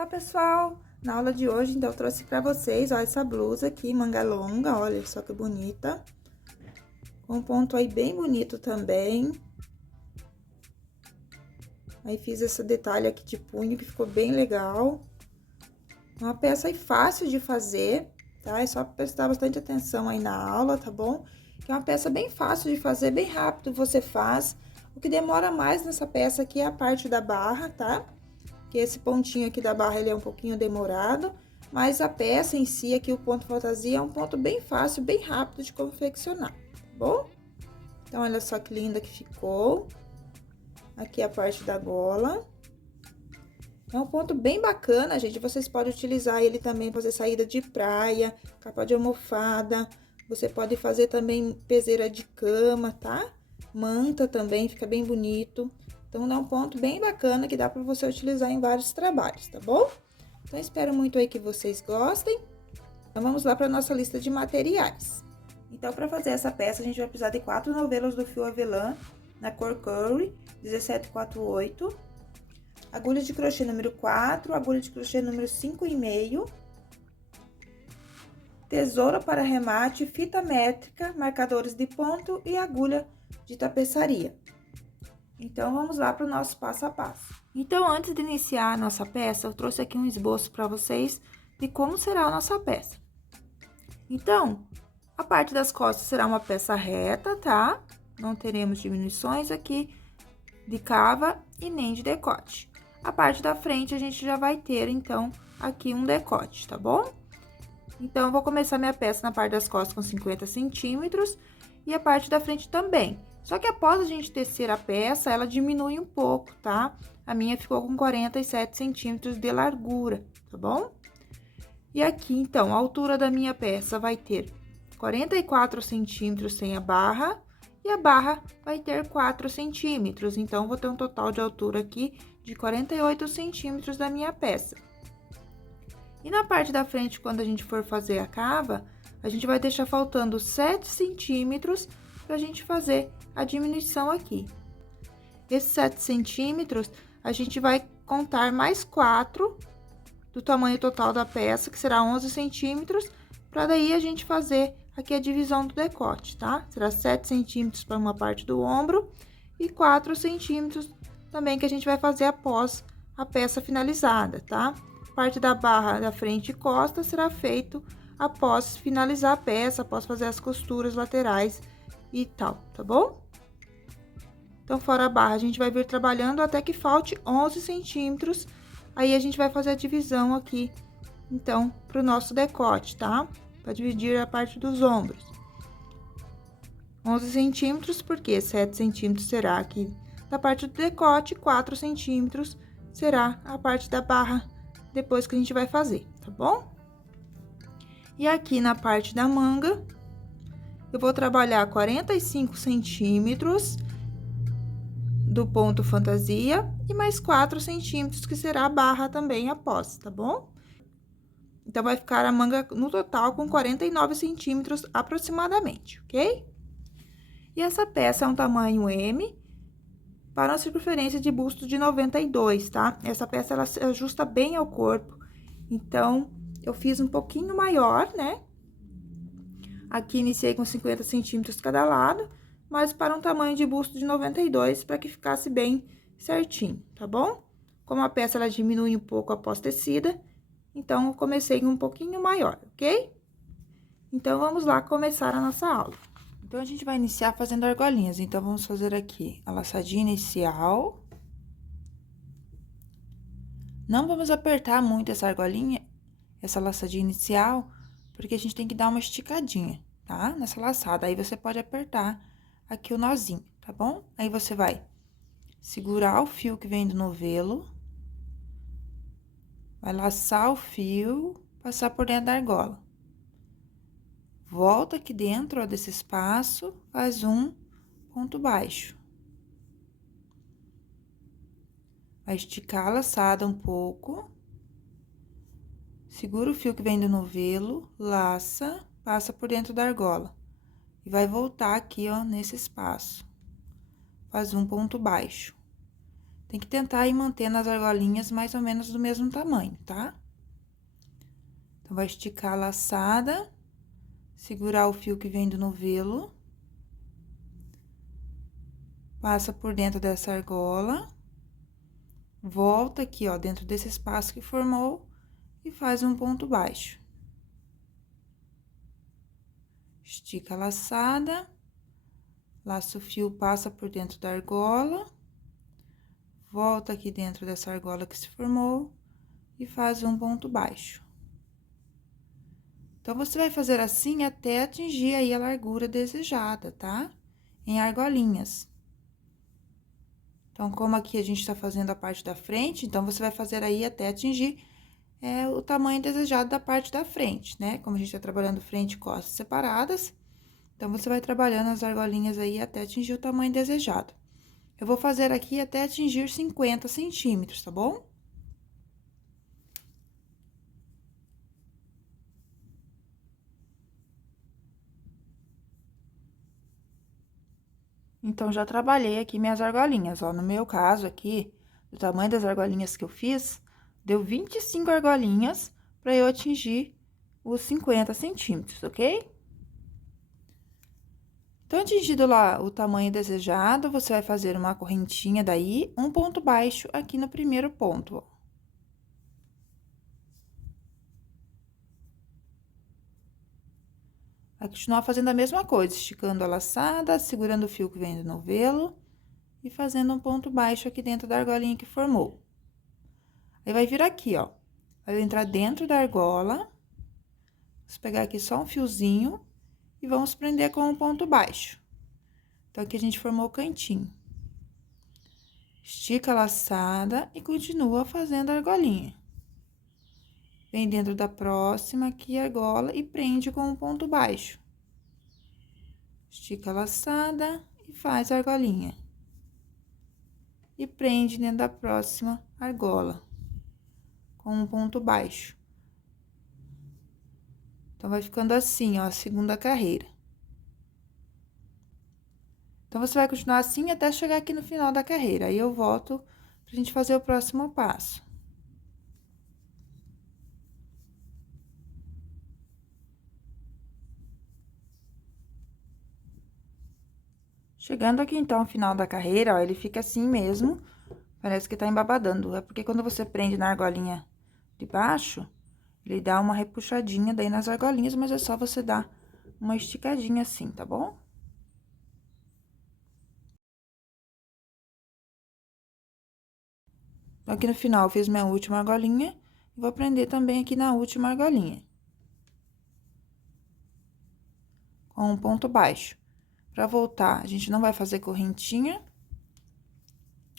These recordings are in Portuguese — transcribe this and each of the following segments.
Olá, pessoal! Na aula de hoje, então, eu trouxe pra vocês, ó, essa blusa aqui, manga longa, olha só que bonita. Com um ponto aí bem bonito também. Aí, fiz esse detalhe aqui de punho, que ficou bem legal. Uma peça aí fácil de fazer, tá? É só prestar bastante atenção aí na aula, tá bom? Que é uma peça bem fácil de fazer, bem rápido você faz. O que demora mais nessa peça aqui é a parte da barra, tá? Que esse pontinho aqui da barra, ele é um pouquinho demorado, mas a peça em si, aqui o ponto fantasia, é um ponto bem fácil, bem rápido de confeccionar, tá bom? Então, olha só que linda que ficou. Aqui a parte da gola. É um ponto bem bacana, gente, vocês podem utilizar ele também para fazer saída de praia, capa de almofada, você pode fazer também peseira de cama, tá? Manta também, fica bem bonito. Então, é um ponto bem bacana que dá para você utilizar em vários trabalhos, tá bom? Então, espero muito aí que vocês gostem. Então, vamos lá para nossa lista de materiais. Então, para fazer essa peça, a gente vai precisar de 4 novelos do fio avelã na cor Curry, 1748. Agulha de crochê número 4, agulha de crochê número 5,5. Tesoura para remate, fita métrica, marcadores de ponto e agulha de tapeçaria. Então, vamos lá para o nosso passo a passo. Então, antes de iniciar a nossa peça, eu trouxe aqui um esboço para vocês de como será a nossa peça. Então, a parte das costas será uma peça reta, tá? Não teremos diminuições aqui de cava e nem de decote. A parte da frente, a gente já vai ter, então, aqui um decote, tá bom? Então, eu vou começar minha peça na parte das costas com 50 centímetros e a parte da frente também. Só que após a gente tecer a peça, ela diminui um pouco, tá? A minha ficou com 47 centímetros de largura, tá bom? E aqui, então, a altura da minha peça vai ter 44 centímetros sem a barra e a barra vai ter 4 centímetros. Então, vou ter um total de altura aqui de 48 centímetros da minha peça. E na parte da frente, quando a gente for fazer a cava, a gente vai deixar faltando 7 centímetros pra gente fazer a diminuição aqui. Esses 7 centímetros, a gente vai contar mais 4 do tamanho total da peça, que será 11 centímetros, para daí a gente fazer aqui a divisão do decote, tá? Será 7 centímetros para uma parte do ombro e 4 centímetros também que a gente vai fazer após a peça finalizada, tá? Parte da barra da frente e costa será feito após finalizar a peça, após fazer as costuras laterais e tal, tá bom? Então, fora a barra, a gente vai vir trabalhando até que falte 11 centímetros, aí a gente vai fazer a divisão aqui, então, pro nosso decote, tá? Para dividir a parte dos ombros. 11 centímetros, porque 7 centímetros será aqui da parte do decote, 4 centímetros será a parte da barra depois que a gente vai fazer, tá bom? E aqui na parte da manga, eu vou trabalhar 45 centímetros do ponto fantasia e mais 4 centímetros, que será a barra também após, tá bom? Então, vai ficar a manga no total com 49 centímetros aproximadamente, ok? E essa peça é um tamanho M, para uma circunferência de busto de 92, tá? Essa peça, ela se ajusta bem ao corpo, então, eu fiz um pouquinho maior, né? Aqui, iniciei com 50 centímetros cada lado, mas para um tamanho de busto de 92, para que ficasse bem certinho, tá bom? Como a peça, ela diminui um pouco após tecida, então, eu comecei um pouquinho maior, ok? Então, vamos lá começar a nossa aula. Então, a gente vai iniciar fazendo argolinhas. Então, vamos fazer aqui a laçadinha inicial. Não vamos apertar muito essa argolinha, essa laçadinha inicial, porque a gente tem que dar uma esticadinha, tá? Nessa laçada. Aí, você pode apertar aqui o nozinho, tá bom? Aí, você vai segurar o fio que vem do novelo, vai laçar o fio, passar por dentro da argola. Volta aqui dentro, ó, desse espaço, faz um ponto baixo. Vai esticar a laçada um pouco. Segura o fio que vem do novelo, laça, passa por dentro da argola. E vai voltar aqui, ó, nesse espaço. Faz um ponto baixo. Tem que tentar ir mantendo as argolinhas mais ou menos do mesmo tamanho, tá? Então, vai esticar a laçada, segurar o fio que vem do novelo. Passa por dentro dessa argola. Volta aqui, ó, dentro desse espaço que formou e faz um ponto baixo. Estica a laçada, laça o fio, passa por dentro da argola, volta aqui dentro dessa argola que se formou e faz um ponto baixo. Então, você vai fazer assim até atingir aí a largura desejada, tá? Em argolinhas. Então, como aqui a gente tá fazendo a parte da frente, então, você vai fazer aí até atingir o tamanho desejado da parte da frente, né? Como a gente tá trabalhando frente e costas separadas, então, você vai trabalhando as argolinhas aí até atingir o tamanho desejado. Eu vou fazer aqui até atingir 50 centímetros, tá bom? Então, já trabalhei aqui minhas argolinhas, ó. No meu caso aqui, o tamanho das argolinhas que eu fiz, deu 25 argolinhas pra eu atingir os 50 centímetros, ok? Então, atingido lá o tamanho desejado, você vai fazer uma correntinha daí, um ponto baixo aqui no primeiro ponto, ó. Vai continuar fazendo a mesma coisa, esticando a laçada, segurando o fio que vem do novelo e fazendo um ponto baixo aqui dentro da argolinha que formou. Aí, vai vir aqui, ó, vai entrar dentro da argola, vamos pegar aqui só um fiozinho e vamos prender com um ponto baixo. Então, aqui a gente formou o cantinho. Estica a laçada e continua fazendo a argolinha. Vem dentro da próxima aqui a argola e prende com um ponto baixo. Estica a laçada e faz a argolinha. E prende dentro da próxima argola, com um ponto baixo. Então, vai ficando assim, ó, a segunda carreira. Então, você vai continuar assim até chegar aqui no final da carreira. Aí, eu volto pra gente fazer o próximo passo. Chegando aqui, então, ao final da carreira, ó, ele fica assim mesmo, parece que tá embabadando. É porque quando você prende na argolinha de baixo, ele dá uma repuxadinha daí nas argolinhas, mas é só você dar uma esticadinha assim, tá bom? Então, aqui no final, eu fiz minha última argolinha, e vou prender também aqui na última argolinha. Com um ponto baixo. Pra voltar, a gente não vai fazer correntinha.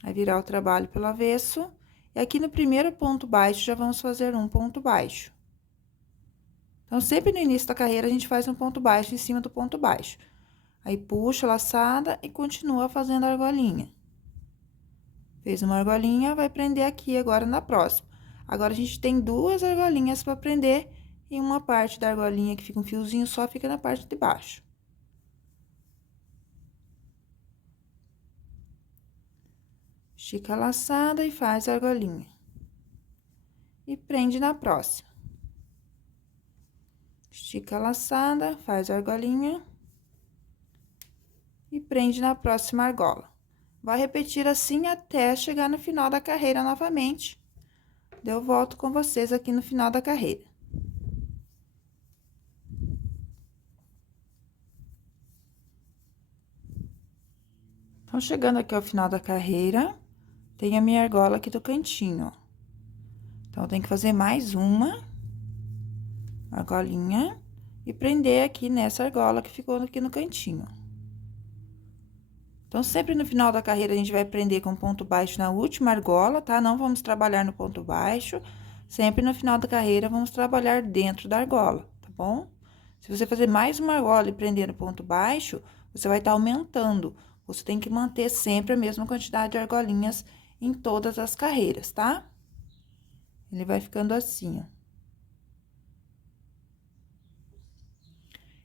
Vai virar o trabalho pelo avesso. E aqui no primeiro ponto baixo, já vamos fazer um ponto baixo. Então, sempre no início da carreira, a gente faz um ponto baixo em cima do ponto baixo. Aí, puxa a laçada e continua fazendo a argolinha. Fez uma argolinha, vai prender aqui agora na próxima. Agora, a gente tem duas argolinhas para prender e uma parte da argolinha que fica um fiozinho só fica na parte de baixo. Estica a laçada e faz a argolinha. E prende na próxima. Estica a laçada, faz a argolinha. E prende na próxima argola. Vai repetir assim até chegar no final da carreira novamente. Eu volto com vocês aqui no final da carreira. Então, chegando aqui ao final da carreira, tem a minha argola aqui do cantinho, ó. Então, eu tenho que fazer mais uma argolinha e prender aqui nessa argola que ficou aqui no cantinho. Então, sempre no final da carreira, a gente vai prender com ponto baixo na última argola, tá? Não vamos trabalhar no ponto baixo. Sempre no final da carreira, vamos trabalhar dentro da argola, tá bom? Se você fazer mais uma argola e prender no ponto baixo, você vai estar aumentando. Você tem que manter sempre a mesma quantidade de argolinhas em todas as carreiras, tá? Ele vai ficando assim, ó.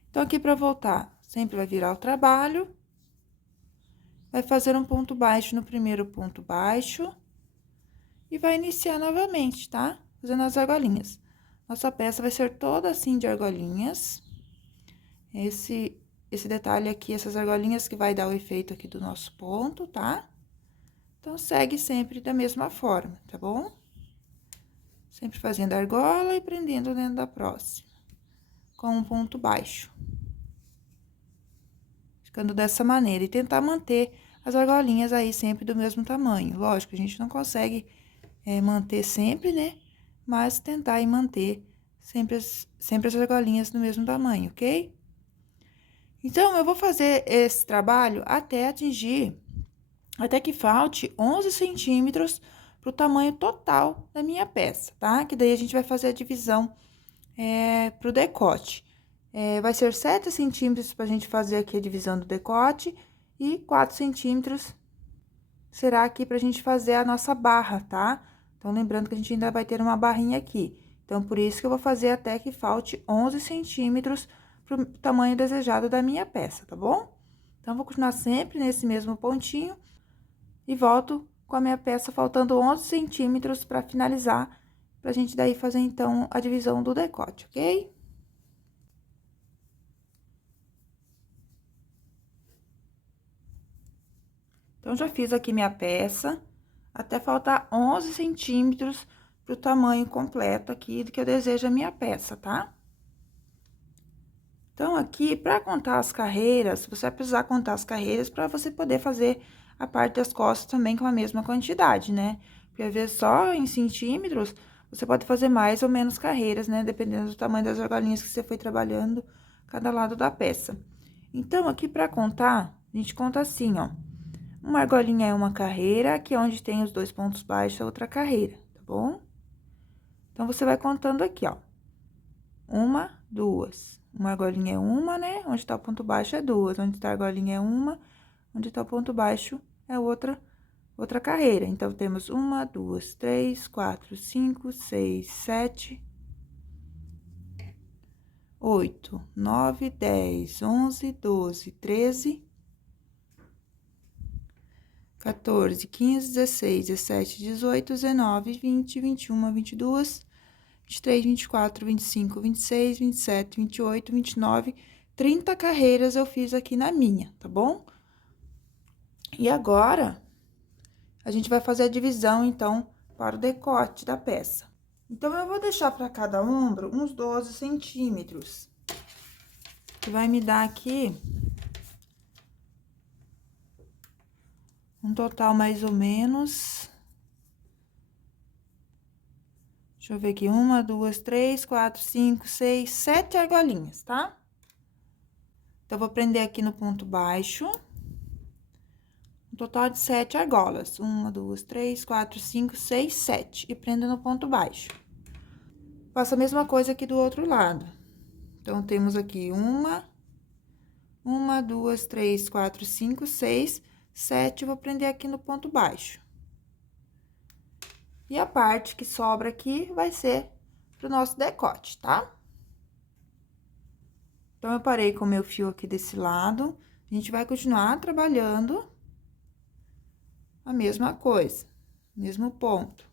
Então, aqui pra voltar, sempre vai virar o trabalho. vai fazer um ponto baixo no primeiro ponto baixo e vai iniciar novamente, tá? Fazendo as argolinhas. Nossa peça vai ser toda assim de argolinhas. Esse detalhe aqui, essas argolinhas que vai dar o efeito aqui do nosso ponto, tá? Então, segue sempre da mesma forma, tá bom? Sempre fazendo a argola e prendendo dentro da próxima, com um ponto baixo. Ficando dessa maneira, e tentar manter as argolinhas aí sempre do mesmo tamanho. Lógico, a gente não consegue manter sempre, né? Mas tentar aí manter sempre as argolinhas do mesmo tamanho, ok? Então, eu vou fazer esse trabalho até que falte 11 centímetros pro tamanho total da minha peça, tá? Que daí a gente vai fazer a divisão pro decote. Vai ser 7 centímetros pra gente fazer aqui a divisão do decote e 4 centímetros será aqui pra gente fazer a nossa barra, tá? Então, lembrando que a gente ainda vai ter uma barrinha aqui. Então, por isso que eu vou fazer até que falte 11 centímetros pro tamanho desejado da minha peça, tá bom? Então, vou continuar sempre nesse mesmo pontinho e volto com a minha peça faltando 11 centímetros para finalizar, pra gente daí fazer, então, a divisão do decote, ok? Então, já fiz aqui minha peça, até faltar 11 centímetros pro tamanho completo aqui do que eu desejo a minha peça, tá? Então, aqui, para contar as carreiras, você vai precisar contar as carreiras para você poder fazer a parte das costas também com a mesma quantidade, né? Porque, às vezes, só em centímetros, você pode fazer mais ou menos carreiras, né? Dependendo do tamanho das argolinhas que você foi trabalhando cada lado da peça. Então, aqui, para contar, a gente conta assim, ó. Uma argolinha é uma carreira, aqui onde tem os 2 pontos baixos é outra carreira, tá bom? Então, você vai contando aqui, ó. 1, 2. Uma argolinha é uma, né? Onde tá o ponto baixo é 2. Onde tá a argolinha é uma, onde tá o ponto baixo é outra carreira. Então, temos 1, 2, 3, 4, 5, 6, 7, 8, 9, 10, 11, 12, 13, 14, 15, 16, 17, 18, 19, 20, 21, 22, 23, 24, 25, 26, 27, 28, 29, 30 carreiras eu fiz aqui na minha, tá bom? E agora, a gente vai fazer a divisão, então, para o decote da peça. Então, eu vou deixar para cada ombro uns 12 centímetros, que vai me dar aqui um total mais ou menos. Deixa eu ver aqui, 1, 2, 3, 4, 5, 6, 7 argolinhas, tá? Então, vou prender aqui no ponto baixo. Um total de 7 argolas. 1, 2, 3, 4, 5, 6, 7. E prendo no ponto baixo. Faço a mesma coisa aqui do outro lado. Então, temos aqui 1, 2, 3, 4, 5, 6, 7. Vou prender aqui no ponto baixo. E a parte que sobra aqui vai ser pro nosso decote, tá? Então, eu parei com o meu fio aqui desse lado. A gente vai continuar trabalhando a mesma coisa, mesmo ponto.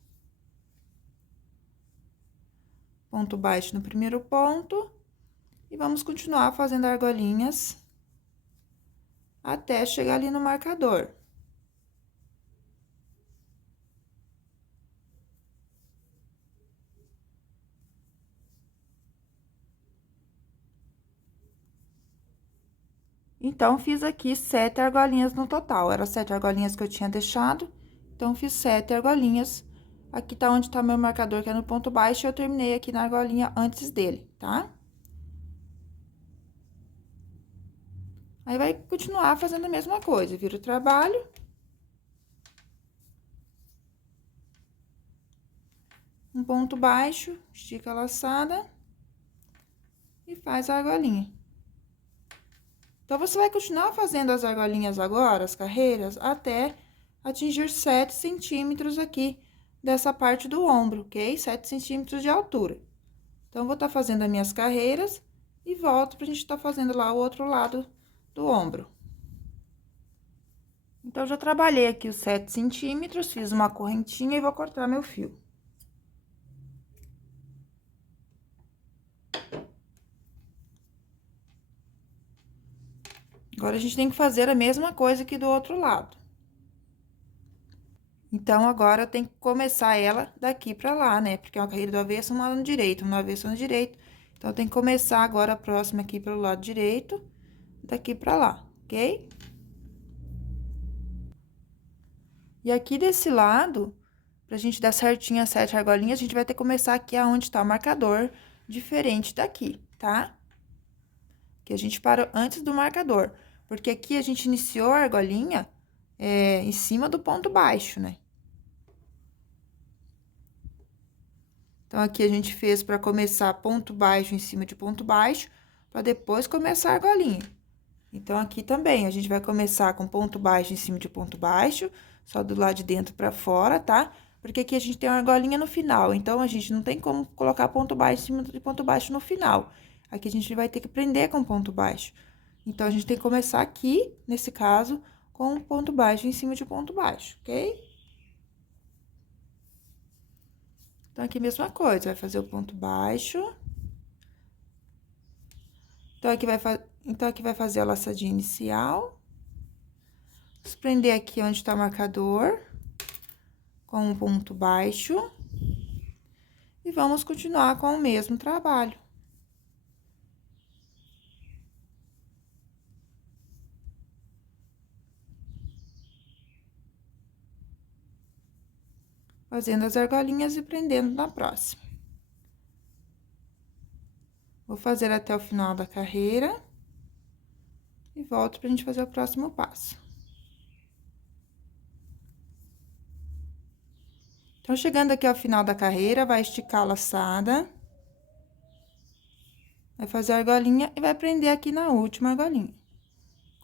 Ponto baixo no primeiro ponto. E vamos continuar fazendo argolinhas até chegar ali no marcador. Então, fiz aqui 7 argolinhas no total. Eram 7 argolinhas que eu tinha deixado, então, fiz 7 argolinhas. Aqui tá onde tá meu marcador, que é no ponto baixo, eu terminei aqui na argolinha antes dele, tá? Aí, vai continuar fazendo a mesma coisa, vira o trabalho. Um ponto baixo, estica a laçada e faz a argolinha. Então, você vai continuar fazendo as argolinhas agora, as carreiras, até atingir 7 centímetros aqui dessa parte do ombro, ok? 7 centímetros de altura. Então, vou tá fazendo as minhas carreiras e volto pra gente tá fazendo lá o outro lado do ombro. Então, já trabalhei aqui os 7 centímetros, fiz uma correntinha e vou cortar meu fio. Agora, a gente tem que fazer a mesma coisa aqui do outro lado. Então, agora, eu tenho que começar ela daqui pra lá, né? Porque é uma carreira do avesso, uma no direito, uma no avesso, uma no direito. Então, eu tenho que começar agora a próxima aqui pelo lado direito, daqui pra lá, ok? E aqui desse lado, pra gente dar certinho as 7 argolinhas, a gente vai ter que começar aqui aonde tá o marcador, diferente daqui, tá? Que a gente parou antes do marcador. Porque aqui a gente iniciou a argolinha em cima do ponto baixo, né? Então, aqui a gente fez pra começar ponto baixo em cima de ponto baixo, pra depois começar a argolinha. Então, aqui também, a gente vai começar com ponto baixo em cima de ponto baixo, só do lado de dentro pra fora, tá? Porque aqui a gente tem uma argolinha no final, então, a gente não tem como colocar ponto baixo em cima de ponto baixo no final. Aqui a gente vai ter que prender com ponto baixo. Então, a gente tem que começar aqui, nesse caso, com ponto baixo em cima de ponto baixo, ok? Então, aqui a mesma coisa, vai fazer o ponto baixo. Então, aqui vai fazer a laçadinha inicial. Vamos prender aqui onde tá o marcador, com um ponto baixo. E vamos continuar com o mesmo trabalho. Fazendo as argolinhas e prendendo na próxima. Vou fazer até o final da carreira. E volto pra gente fazer o próximo passo. Então, chegando aqui ao final da carreira, vai esticar a laçada. Vai fazer a argolinha e vai prender aqui na última argolinha.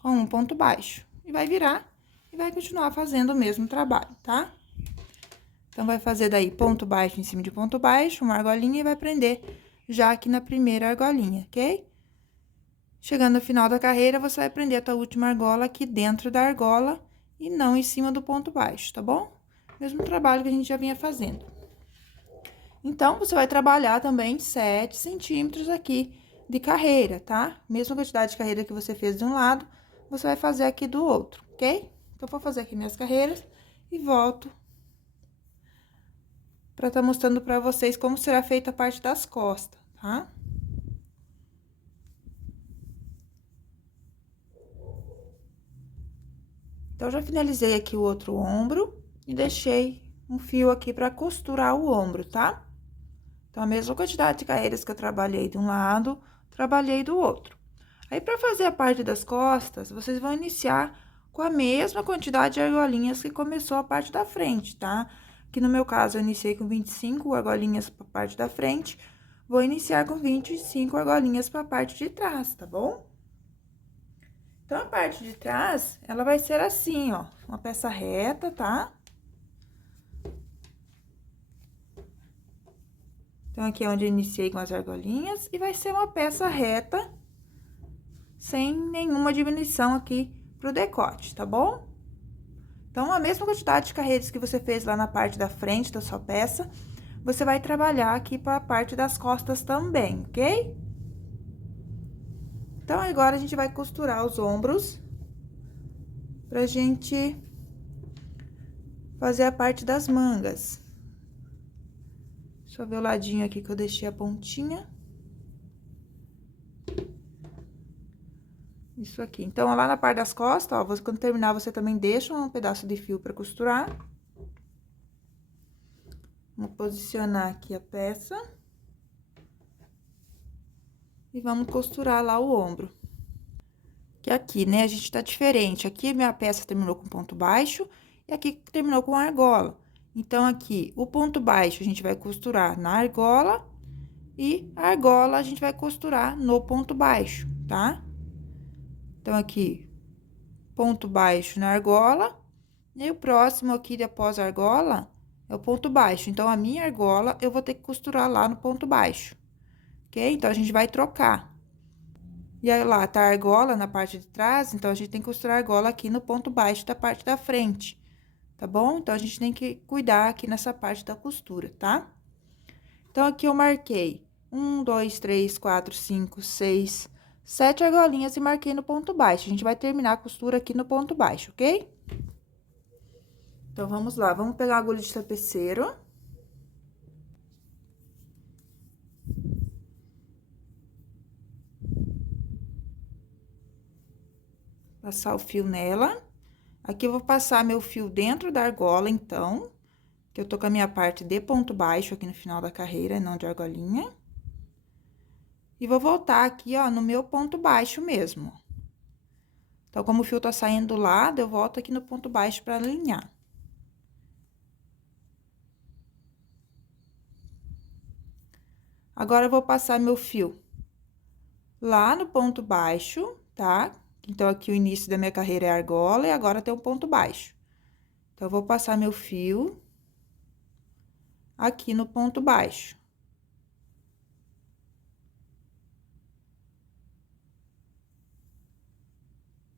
Com um ponto baixo. E vai virar e vai continuar fazendo o mesmo trabalho, tá? Então, vai fazer daí ponto baixo em cima de ponto baixo, uma argolinha e vai prender já aqui na primeira argolinha, ok? Chegando no final da carreira, você vai prender a tua última argola aqui dentro da argola e não em cima do ponto baixo, tá bom? Mesmo trabalho que a gente já vinha fazendo. Então, você vai trabalhar também 7 centímetros aqui de carreira, tá? Mesma quantidade de carreira que você fez de um lado, você vai fazer aqui do outro, ok? Então, vou fazer aqui minhas carreiras e volto pra tá mostrando pra vocês como será feita a parte das costas, tá? Então, já finalizei aqui o outro ombro e deixei um fio aqui pra costurar o ombro, tá? Então, a mesma quantidade de carreiras que eu trabalhei de um lado, trabalhei do outro. Aí, pra fazer a parte das costas, vocês vão iniciar com a mesma quantidade de argolinhas que começou a parte da frente, tá? Aqui no meu caso, eu iniciei com 25 argolinhas pra parte da frente, vou iniciar com 25 argolinhas pra parte de trás, tá bom? Então, a parte de trás, ela vai ser assim, ó, uma peça reta, tá? Então, aqui é onde eu iniciei com as argolinhas, e vai ser uma peça reta, sem nenhuma diminuição aqui pro decote, tá bom? Então, a mesma quantidade de carreiras que você fez lá na parte da frente da sua peça, você vai trabalhar aqui pra parte das costas também, ok? Então, agora, a gente vai costurar os ombros, pra gente fazer a parte das mangas. Deixa eu ver o ladinho aqui que eu deixei a pontinha. Isso aqui. Então, lá na parte das costas, ó, quando terminar, você também deixa um pedaço de fio pra costurar. Vamos posicionar aqui a peça. E vamos costurar lá o ombro. Que aqui, né, a gente tá diferente. Aqui, minha peça terminou com ponto baixo e aqui terminou com argola. Então, aqui, o ponto baixo a gente vai costurar na argola e a argola a gente vai costurar no ponto baixo, tá? Então, aqui, ponto baixo na argola, e o próximo aqui, após a argola, é o ponto baixo. Então, a minha argola, eu vou ter que costurar lá no ponto baixo, ok? Então, a gente vai trocar. E aí, lá tá a argola na parte de trás, então a gente tem que costurar a argola aqui no ponto baixo da parte da frente, tá bom? Então, a gente tem que cuidar aqui nessa parte da costura, tá? Então, aqui eu marquei 1, 2, 3, 4, 5, 6, 7 argolinhas e marquei no ponto baixo. A gente vai terminar a costura aqui no ponto baixo, ok? Então, vamos lá, vamos pegar a agulha de tapeceiro. Passar o fio nela. Aqui, eu vou passar meu fio dentro da argola, então, que eu tô com a minha parte de ponto baixo aqui no final da carreira, não de argolinha. E vou voltar aqui, ó, no meu ponto baixo mesmo. Então, como o fio tá saindo do lado, eu volto aqui no ponto baixo pra alinhar. Agora, eu vou passar meu fio lá no ponto baixo, tá? Então, aqui o início da minha carreira é argola e agora tem um ponto baixo. Então, eu vou passar meu fio aqui no ponto baixo.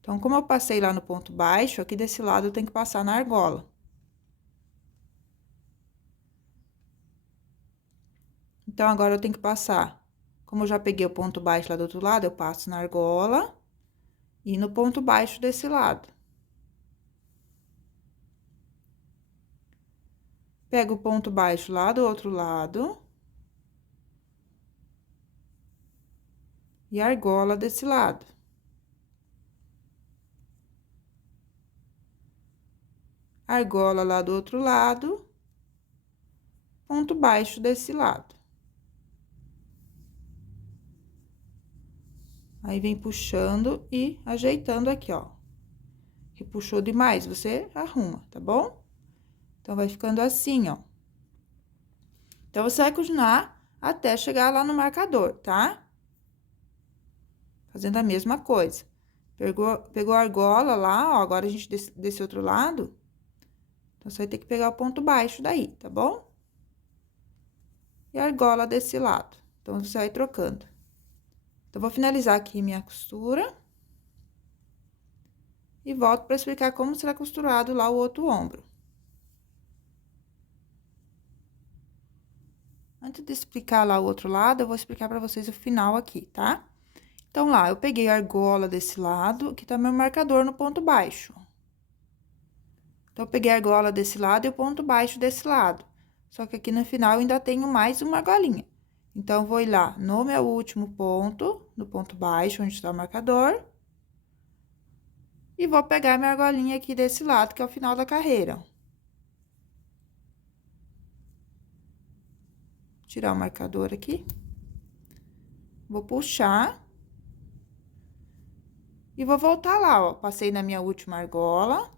Então, como eu passei lá no ponto baixo, aqui desse lado eu tenho que passar na argola. Então, agora eu tenho que passar, como eu já peguei o ponto baixo lá do outro lado, eu passo na argola e no ponto baixo desse lado. Pego o ponto baixo lá do outro lado. E argola desse lado. Argola lá do outro lado. Ponto baixo desse lado. Aí, vem puxando e ajeitando aqui, ó. Que puxou demais, você arruma, tá bom? Então, vai ficando assim, ó. Então, você vai continuar até chegar lá no marcador, tá? Fazendo a mesma coisa. Pegou a argola lá, ó, agora a gente desse outro lado. Então, você vai ter que pegar o ponto baixo daí, tá bom? E a argola desse lado. Então, você vai trocando. Então, vou finalizar aqui minha costura. E volto para explicar como será costurado lá o outro ombro. Antes de explicar lá o outro lado, eu vou explicar para vocês o final aqui, tá? Então, lá, eu peguei a argola desse lado, aqui tá meu marcador no ponto baixo. Então, eu peguei a argola desse lado e o ponto baixo desse lado. Só que aqui no final eu ainda tenho mais uma argolinha. Então, eu vou ir lá no meu último ponto, no ponto baixo, onde está o marcador. E vou pegar minha argolinha aqui desse lado, que é o final da carreira. Tirar o marcador aqui. Vou puxar. E vou voltar lá, ó. Passei na minha última argola.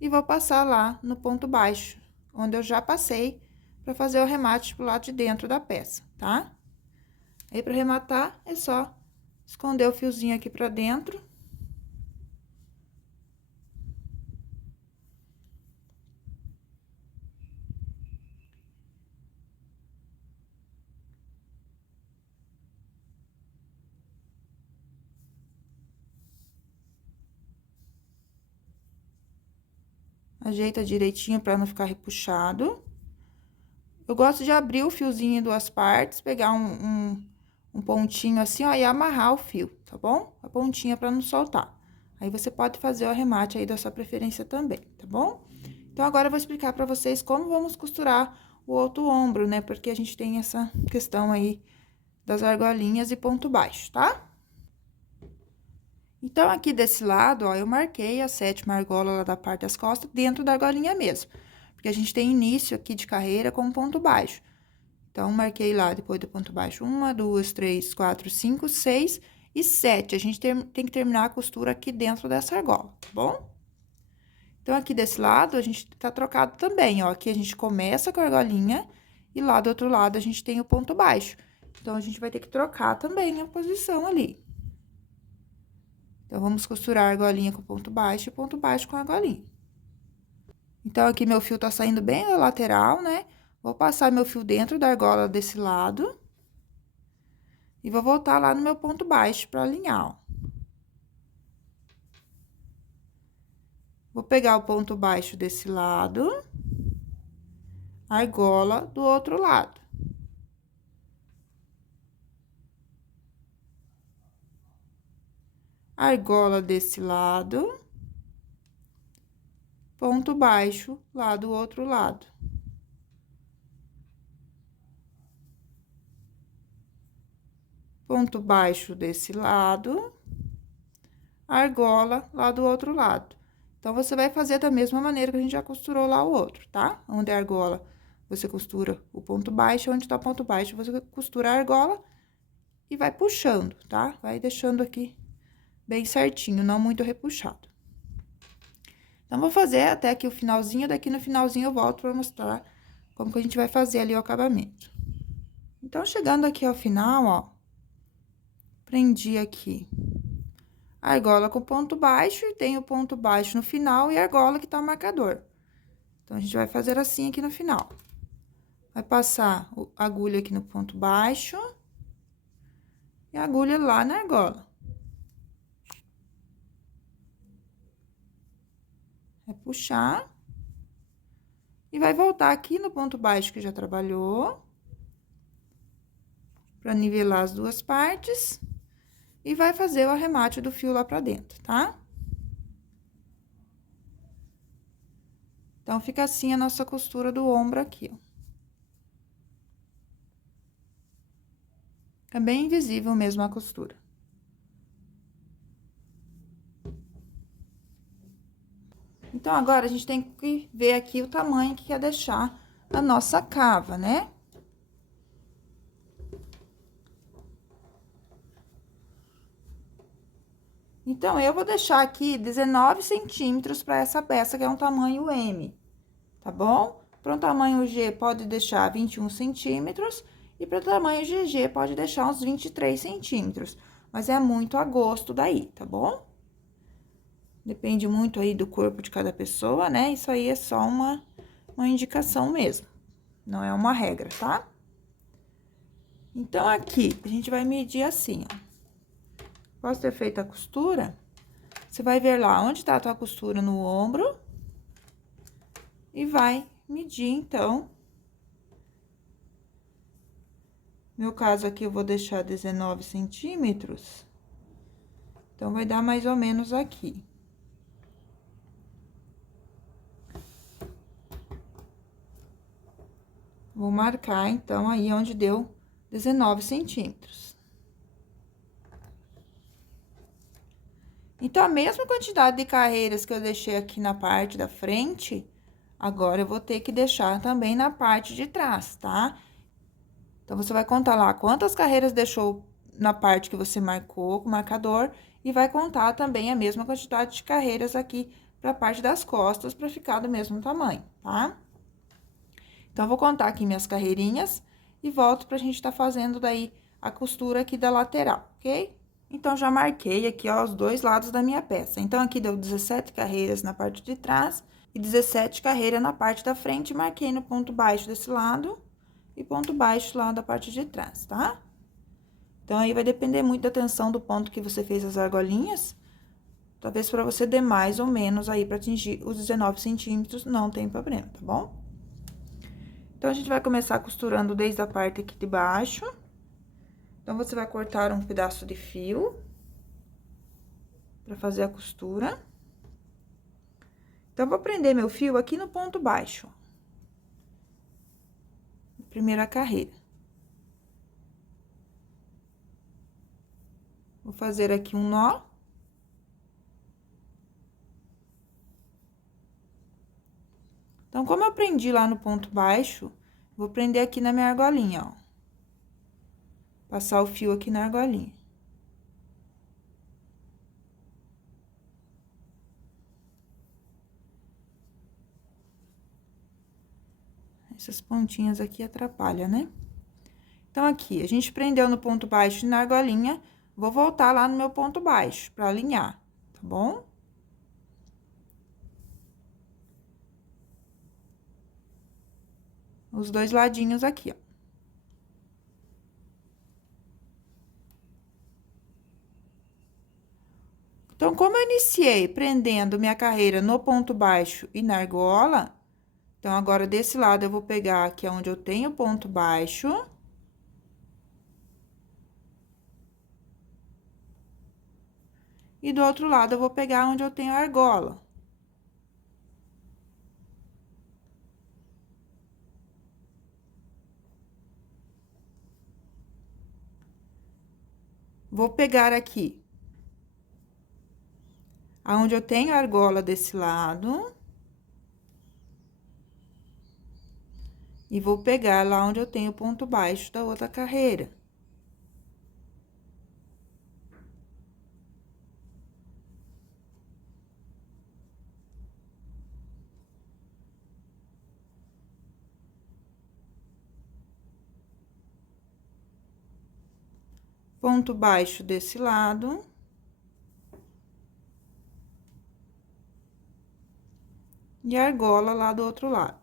E vou passar lá no ponto baixo, onde eu já passei pra fazer o remate pro lado de dentro da peça, tá? Aí, pra rematar, é só esconder o fiozinho aqui pra dentro. Ajeita direitinho pra não ficar repuxado. Eu gosto de abrir o fiozinho em duas partes, pegar um pontinho assim, ó, e amarrar o fio, tá bom? A pontinha pra não soltar. Aí, você pode fazer o arremate aí da sua preferência também, tá bom? Então, agora eu vou explicar pra vocês como vamos costurar o outro ombro, né? Porque a gente tem essa questão aí das argolinhas e ponto baixo, tá? Então, aqui desse lado, ó, eu marquei a 7ª argola lá da parte das costas dentro da argolinha mesmo. Porque a gente tem início aqui de carreira com ponto baixo. Então, marquei lá, depois do ponto baixo, 1, 2, 3, 4, 5, 6 e 7. A gente tem que terminar a costura aqui dentro dessa argola, tá bom? Então, aqui desse lado, a gente tá trocado também, ó. Aqui a gente começa com a argolinha e lá do outro lado a gente tem o ponto baixo. Então, a gente vai ter que trocar também a posição ali. Então, vamos costurar a argolinha com ponto baixo e ponto baixo com a argolinha. Então, aqui meu fio tá saindo bem da lateral, né? Vou passar meu fio dentro da argola desse lado. E vou voltar lá no meu ponto baixo pra alinhar, ó. Vou pegar o ponto baixo desse lado, argola do outro lado. Argola desse lado, ponto baixo lá do outro lado. Ponto baixo desse lado, argola lá do outro lado. Então, você vai fazer da mesma maneira que a gente já costurou lá o outro, tá? Onde é a argola, você costura o ponto baixo, onde tá o ponto baixo, você costura a argola e vai puxando, tá? Vai deixando aqui bem certinho, não muito repuxado. Então, vou fazer até aqui o finalzinho, daqui no finalzinho eu volto pra mostrar como que a gente vai fazer ali o acabamento. Então, chegando aqui ao final, ó, prendi aqui a argola com ponto baixo e tem o ponto baixo no final e a argola que tá o marcador. Então, a gente vai fazer assim aqui no final. Vai passar a agulha aqui no ponto baixo e a agulha lá na argola. Vai puxar e vai voltar aqui no ponto baixo que já trabalhou, pra nivelar as duas partes, e vai fazer o arremate do fio lá pra dentro, tá? Então, fica assim a nossa costura do ombro aqui, ó. É bem invisível mesmo a costura. Então, agora, a gente tem que ver aqui o tamanho que quer deixar a nossa cava, né? Então, eu vou deixar aqui 19 centímetros para essa peça, que é um tamanho M, tá bom? Para um tamanho G, pode deixar 21 centímetros, e para o tamanho GG, pode deixar uns 23 centímetros. Mas é muito a gosto daí, tá bom? Depende muito aí do corpo de cada pessoa, né? Isso aí é só uma indicação mesmo, não é uma regra, tá? Então, aqui, a gente vai medir assim, ó. Após ter feito a costura, você vai ver lá onde tá a tua costura no ombro e vai medir, então. No meu caso aqui, eu vou deixar 19 centímetros. Então, vai dar mais ou menos aqui. Vou marcar, então, aí onde deu 19 centímetros. Então, a mesma quantidade de carreiras que eu deixei aqui na parte da frente, agora eu vou ter que deixar também na parte de trás, tá? Então, você vai contar lá quantas carreiras deixou na parte que você marcou com o marcador e vai contar também a mesma quantidade de carreiras aqui pra parte das costas, pra ficar do mesmo tamanho, tá? Então, eu vou contar aqui minhas carreirinhas e volto pra gente tá fazendo daí a costura aqui da lateral, ok? Então, já marquei aqui, ó, os dois lados da minha peça. Então, aqui deu 17 carreiras na parte de trás e 17 carreiras na parte da frente. Marquei no ponto baixo desse lado e ponto baixo lá da parte de trás, tá? Então, aí vai depender muito da tensão do ponto que você fez as argolinhas. Talvez pra você dê mais ou menos aí pra atingir os 19 centímetros, não tem problema, tá bom? Então, a gente vai começar costurando desde a parte aqui de baixo. Então, você vai cortar um pedaço de fio pra fazer a costura. Então, vou prender meu fio aqui no ponto baixo. Primeira carreira. Vou fazer aqui um nó. Então, como eu prendi lá no ponto baixo, vou prender aqui na minha argolinha, ó. Passar o fio aqui na argolinha. Essas pontinhas aqui atrapalham, né? Então, aqui, a gente prendeu no ponto baixo e na argolinha, vou voltar lá no meu ponto baixo pra alinhar, tá bom? Os dois ladinhos aqui, ó. iniciei prendendo minha carreira no ponto baixo e na argola, então, agora, desse lado, eu vou pegar aqui onde eu tenho ponto baixo. E do outro lado, eu vou pegar onde eu tenho a argola. Vou pegar aqui aonde eu tenho a argola desse lado. E vou pegar lá onde eu tenho o ponto baixo da outra carreira. Ponto baixo desse lado. E argola lá do outro lado.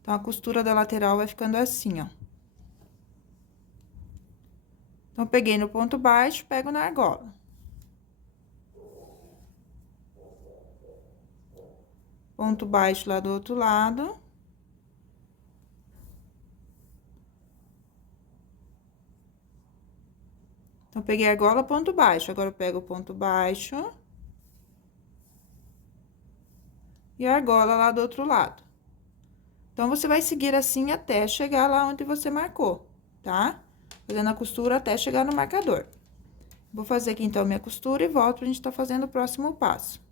Então, a costura da lateral vai ficando assim, ó. Então, peguei no ponto baixo, pego na argola. Ponto baixo lá do outro lado. Então, peguei a argola, ponto baixo. Agora, eu pego o ponto baixo. E a argola lá do outro lado. Então, você vai seguir assim até chegar lá onde você marcou, tá? Fazendo a costura até chegar no marcador. Vou fazer aqui, então, minha costura e volto pra gente tá fazendo o próximo passo.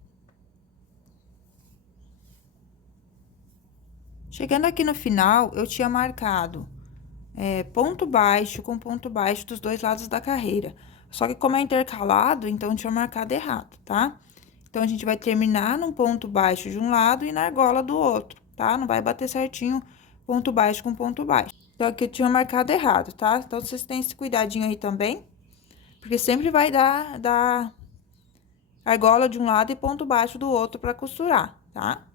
Chegando aqui no final, eu tinha marcado ponto baixo com ponto baixo dos dois lados da carreira. Só que como é intercalado, então, eu tinha marcado errado, tá? Então, a gente vai terminar num ponto baixo de um lado e na argola do outro, tá? Não vai bater certinho ponto baixo com ponto baixo. Então, aqui eu tinha marcado errado, tá? Então, vocês têm esse cuidadinho aí também, porque sempre vai dar argola de um lado e ponto baixo do outro pra costurar, tá?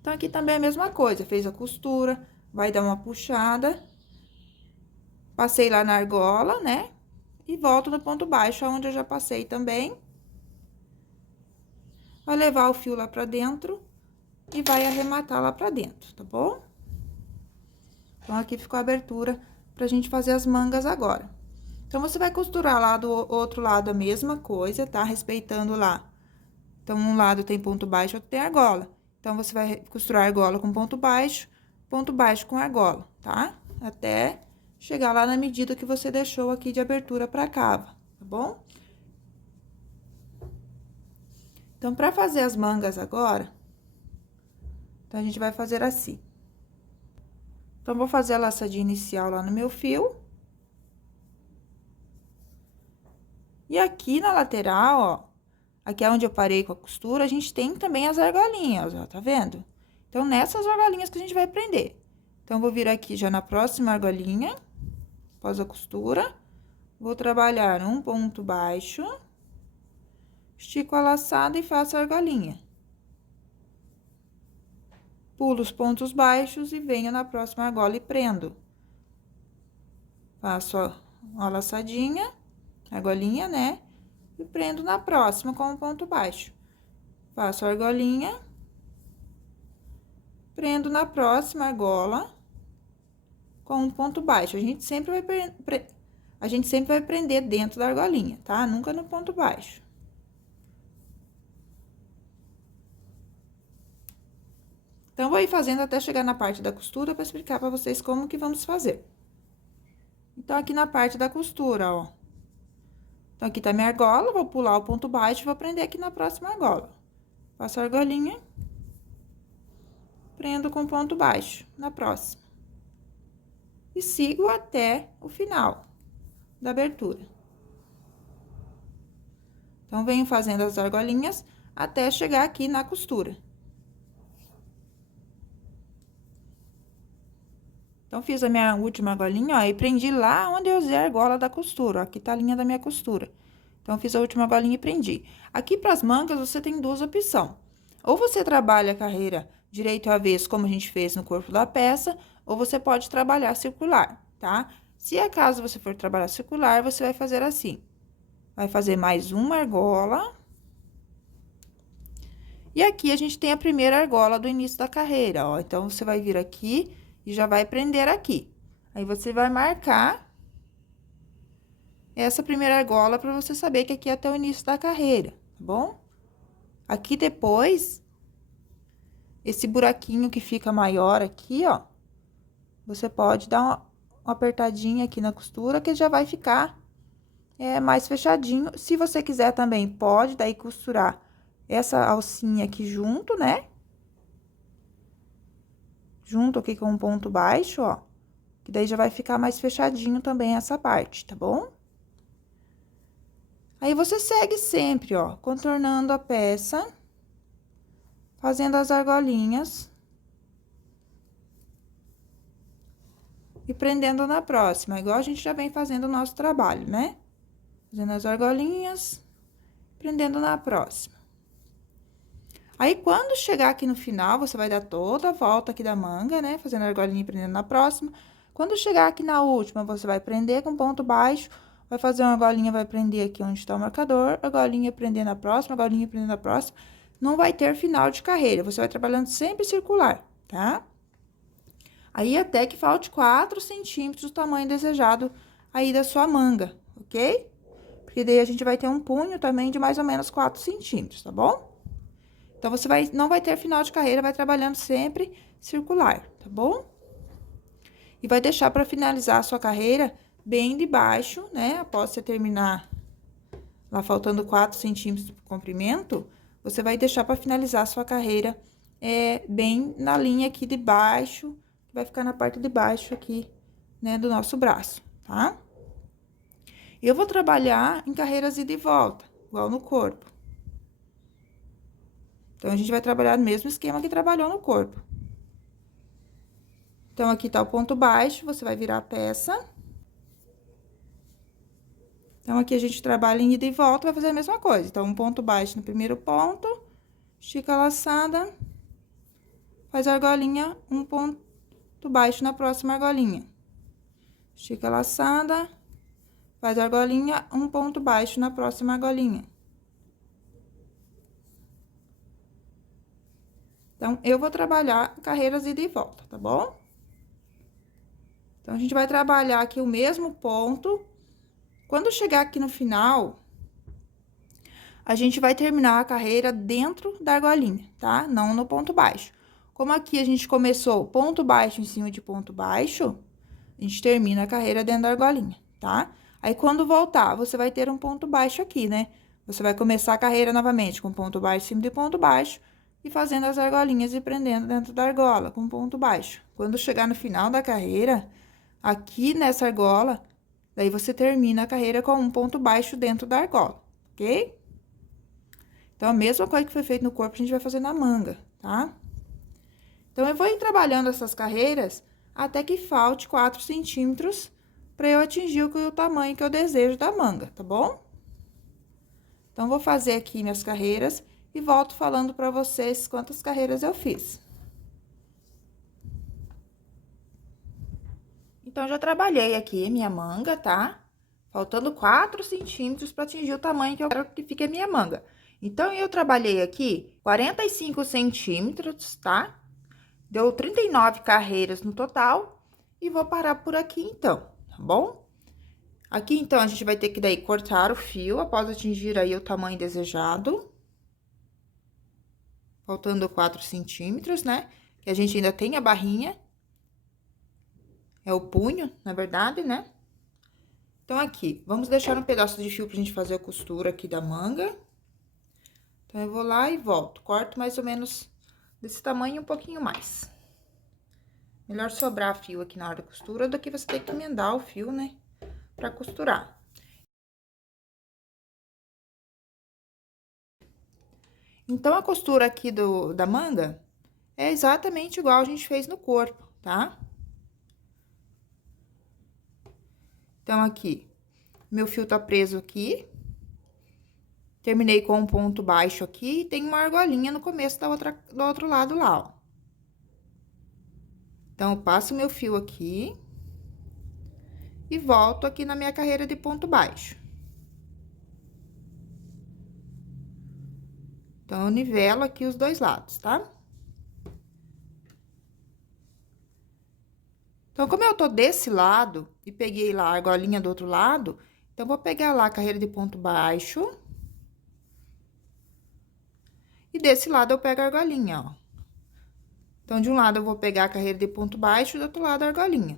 Então, aqui também é a mesma coisa, fez a costura, vai dar uma puxada, passei lá na argola, né? E volto no ponto baixo, onde eu já passei também. Vai levar o fio lá pra dentro e vai arrematar lá pra dentro, tá bom? Então, aqui ficou a abertura pra gente fazer as mangas agora. Então, você vai costurar lá do outro lado a mesma coisa, tá? Respeitando lá. Então, um lado tem ponto baixo, outro tem argola. Então, você vai costurar a argola com ponto baixo com argola, tá? Até chegar lá na medida que você deixou aqui de abertura pra cava, tá bom? Então, pra fazer as mangas agora, então, a gente vai fazer assim. Então, vou fazer a laçadinha inicial lá no meu fio. E aqui na lateral, ó, aqui é onde eu parei com a costura, a gente tem também as argolinhas, ó, tá vendo? Então, nessas argolinhas que a gente vai prender. Então, vou vir aqui já na próxima argolinha, após a costura, vou trabalhar um ponto baixo, estico a laçada e faço a argolinha. Pulo os pontos baixos e venho na próxima argola e prendo. Faço a laçadinha, argolinha, né? E prendo na próxima com um ponto baixo. Faço a argolinha, prendo na próxima argola com um ponto baixo. A gente sempre vai prender dentro da argolinha, tá? Nunca no ponto baixo. Então, vou ir fazendo até chegar na parte da costura para explicar para vocês como que vamos fazer. Então, aqui na parte da costura, ó. Então, aqui tá minha argola, vou pular o ponto baixo e vou prender aqui na próxima argola. Faço a argolinha, prendo com ponto baixo na próxima. E sigo até o final da abertura. Então, venho fazendo as argolinhas até chegar aqui na costura. Então, fiz a minha última argolinha, ó, e prendi lá onde eu usei a argola da costura, ó, aqui tá a linha da minha costura. Então, eu fiz a última argolinha e prendi. Aqui, para as mangas, você tem duas opções. Ou você trabalha a carreira direito e avesso, como a gente fez no corpo da peça, ou você pode trabalhar circular, tá? Se acaso você for trabalhar circular, você vai fazer assim. Vai fazer mais uma argola. E aqui, a gente tem a primeira argola do início da carreira, ó. Então, você vai vir aqui e já vai prender aqui. Aí, você vai marcar essa primeira argola para você saber que aqui é até o início da carreira, tá bom? Aqui depois, esse buraquinho que fica maior aqui, ó, você pode dar uma apertadinha aqui na costura que já vai ficar mais fechadinho. Se você quiser também, pode daí costurar essa alcinha aqui junto, né? Junto aqui com um ponto baixo, ó, que daí já vai ficar mais fechadinho também essa parte, tá bom? Aí, você segue sempre, ó, contornando a peça, fazendo as argolinhas. E prendendo na próxima, igual a gente já vem fazendo o nosso trabalho, né? Fazendo as argolinhas, prendendo na próxima. Aí, quando chegar aqui no final, você vai dar toda a volta aqui da manga, né? Fazendo a argolinha e prendendo na próxima. Quando chegar aqui na última, você vai prender com ponto baixo, vai fazer uma argolinha, vai prender aqui onde tá o marcador, argolinha prender na próxima, argolinha prender na próxima. Não vai ter final de carreira, você vai trabalhando sempre circular, tá? Aí, até que falte 4 centímetros do tamanho desejado aí da sua manga, ok? Porque daí a gente vai ter um punho também de mais ou menos 4 centímetros, tá bom? Então, você não vai ter final de carreira, vai trabalhando sempre circular, tá bom? E vai deixar para finalizar a sua carreira bem de baixo, né? Após você terminar lá faltando 4 centímetros do comprimento, você vai deixar para finalizar a sua carreira bem na linha aqui de baixo, vai ficar na parte de baixo aqui, né, do nosso braço, tá? Eu vou trabalhar em carreiras ida e volta, igual no corpo. Então, a gente vai trabalhar no mesmo esquema que trabalhou no corpo. Então, aqui tá o ponto baixo, você vai virar a peça. Então, aqui a gente trabalha em ida e volta, vai fazer a mesma coisa. Então, um ponto baixo no primeiro ponto, estica a laçada, faz a argolinha, um ponto baixo na próxima argolinha. Estica a laçada, faz a argolinha, um ponto baixo na próxima argolinha. Então, eu vou trabalhar carreiras ida e volta, tá bom? Então, a gente vai trabalhar aqui o mesmo ponto. Quando chegar aqui no final, a gente vai terminar a carreira dentro da argolinha, tá? Não no ponto baixo. Como aqui a gente começou ponto baixo em cima de ponto baixo, a gente termina a carreira dentro da argolinha, tá? Aí, quando voltar, você vai ter um ponto baixo aqui, né? Você vai começar a carreira novamente com ponto baixo em cima de ponto baixo e fazendo as argolinhas e prendendo dentro da argola com ponto baixo. Quando chegar no final da carreira, aqui nessa argola, daí você termina a carreira com um ponto baixo dentro da argola, ok? Então, a mesma coisa que foi feito no corpo, a gente vai fazer na manga, tá? Então, eu vou ir trabalhando essas carreiras até que falte 4 centímetros para eu atingir o tamanho que eu desejo da manga, tá bom? Então, vou fazer aqui minhas carreiras e volto falando para vocês quantas carreiras eu fiz. Então, já trabalhei aqui a minha manga, tá? Faltando 4 centímetros para atingir o tamanho que eu quero que fique a minha manga. Então, eu trabalhei aqui 45 centímetros, tá? Deu 39 carreiras no total. E vou parar por aqui, então, tá bom? Aqui, então, a gente vai ter que daí cortar o fio após atingir aí o tamanho desejado. Faltando 4 centímetros, né? Que a gente ainda tem a barrinha. É o punho, na verdade, né? Então, aqui, vamos deixar um pedaço de fio pra gente fazer a costura aqui da manga. Então, eu vou lá e volto. Corto mais ou menos desse tamanho, um pouquinho mais. Melhor sobrar fio aqui na hora da costura do que você ter que emendar o fio, né? Pra costurar. Então, a costura aqui da manga é exatamente igual a gente fez no corpo, tá? Então, aqui, meu fio tá preso aqui. Terminei com um ponto baixo aqui e tem uma argolinha no começo do outro lado lá, ó. Então, eu passo meu fio aqui e volto aqui na minha carreira de ponto baixo. Então, eu nivelo aqui os dois lados, tá? Então, como eu tô desse lado e peguei lá a argolinha do outro lado, então, vou pegar lá a carreira de ponto baixo. E desse lado eu pego a argolinha, ó. Então, de um lado eu vou pegar a carreira de ponto baixo, do outro lado a argolinha.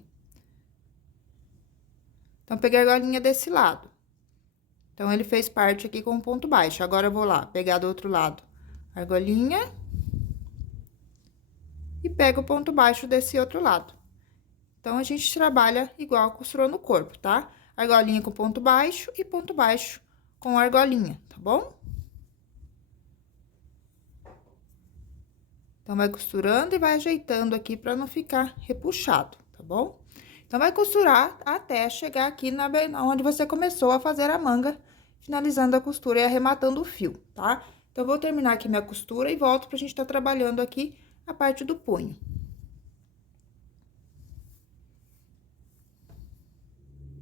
Então, peguei a argolinha desse lado. Então, ele fez parte aqui com ponto baixo. Agora, eu vou lá, pegar do outro lado a argolinha. E pego o ponto baixo desse outro lado. Então, a gente trabalha igual costurou no corpo, tá? Argolinha com ponto baixo e ponto baixo com argolinha, tá bom? Então, vai costurando e vai ajeitando aqui pra não ficar repuxado, tá bom? Então, vai costurar até chegar aqui onde você começou a fazer a manga, finalizando a costura e arrematando o fio, tá? Então, eu vou terminar aqui minha costura e volto pra gente tá trabalhando aqui a parte do punho.